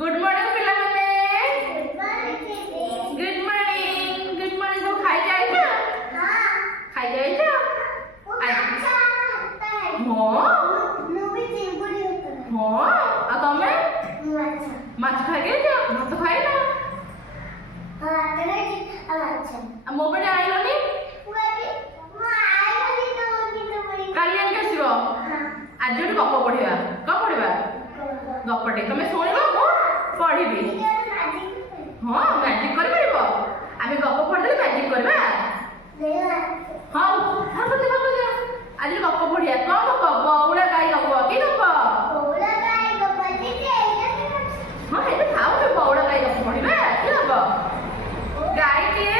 good morning पिला मैंने good morning को खाई जाए क्या खाई जाए क्या हाँ आ तमे माछ खाई गए क्या भात खाई ना मो बड़े आइलोनी काली आन केसिबो आज जोटी गप पढिबा क पढिबा गपटे तमे सुनिबो मो पढिबी हां मैजिक कर परबो आमे गप पढले मैजिक करबा हां हां बोल दे आज गप पढिया क गप बौला गाई गप की गप बौला गाई गप लिखे हां हे खाओ के बौला गाई गप पढिबा की गप गाई के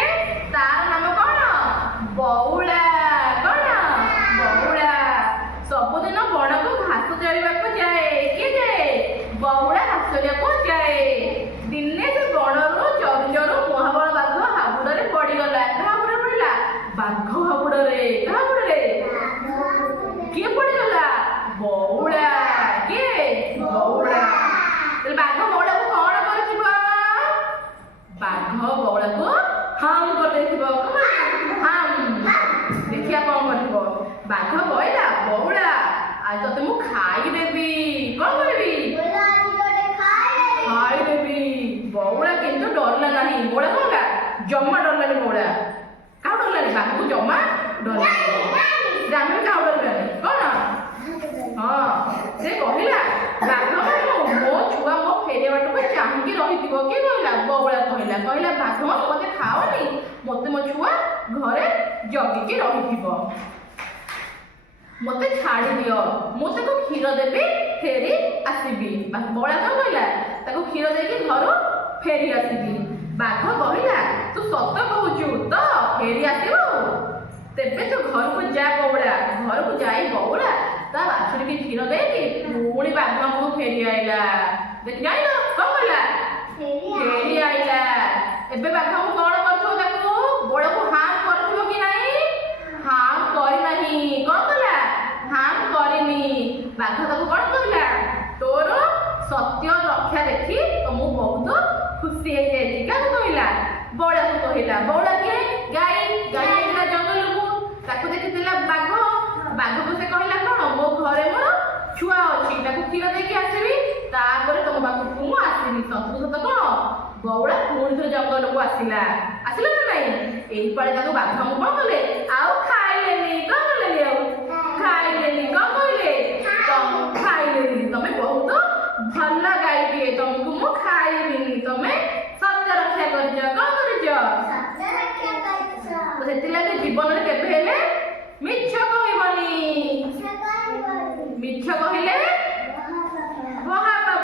तार नाम कोन बौला कोन बौला सबदिन बण को घास चरिबा को जाए के जाए बौला घास चरिया को जाए दिने से बणरू चरचरू महाबळ बाघ हाबुडरे पड़ी गला हाबुडरे पड़िला बाघ हाबुडरे किए पड़ी गला बौला के बौला तले बाघ बौला को कोन करथिबो बाघ बौला को हम करथिबो हम देखिया कोन करथिबो बाघ कहला बौला आज तते मु खाई देबी कोन करबी खाई देबी बौला किंतु डरला नहीं बौला कहला जम्मा डरला नहीं बौला का डरला नहीं बाघ को जम्मा डरला जामे का डरला नहीं कोन हां से कहला बाघ मो छुआ मो फेरे बाटो को चांगी रहिथिबो के कहला बौला कहला बाघ मते खाओनी मते मो छुआ घरे जगी के रहिथिबो मते छाड़ी दियो मु ताको क्षीर देबी फेरी आसीबी बौला कौन कहला ताको क्षीर देके घर फेरी आसीबी बाघ कहला तू सत कहूचु तो फेरी आसीबो तेबे तो घर को जा बौला घर को जाई बौला ता बाछुरी के क्षीर देके पुणी बाघ को फेरी आइला देख जाइलो कौन कहला फेरी आइला एबे बाघ को कोन करथो ताको बौला को हां करथो कि नहीं हां करि नहीं कौन कहला हां करिनी बाघ ताको कोन कहला तोर सत्य रक्षा देखी तो मु बहुत खुशी हे जाई का कहला बौला को कहला बौला के गाई आइला जंगल को ताको देखिथिला बाघ को से कहला कोन मो घरे मोर छुआ अछि ताको क्षीर देके आसीबी तापर तुम बाघ को आसीबी सत कोन बौला पुणी जंगल को आसिला ना नहीं एही पाळे ताको बाघ हम कोन कले आउ खाइलेनी कोन कलेनी आउ खाइलेनी कोन कहले तुम खाइलेनी तमे बहुत भल गाई दिए तुमको मु खाइबिनी तमे सत्य रक्षा करज कोन करज सत्य रक्षा करज तो सेति लागे जीवन रे केबे हेले मिछ कहबनी मिछ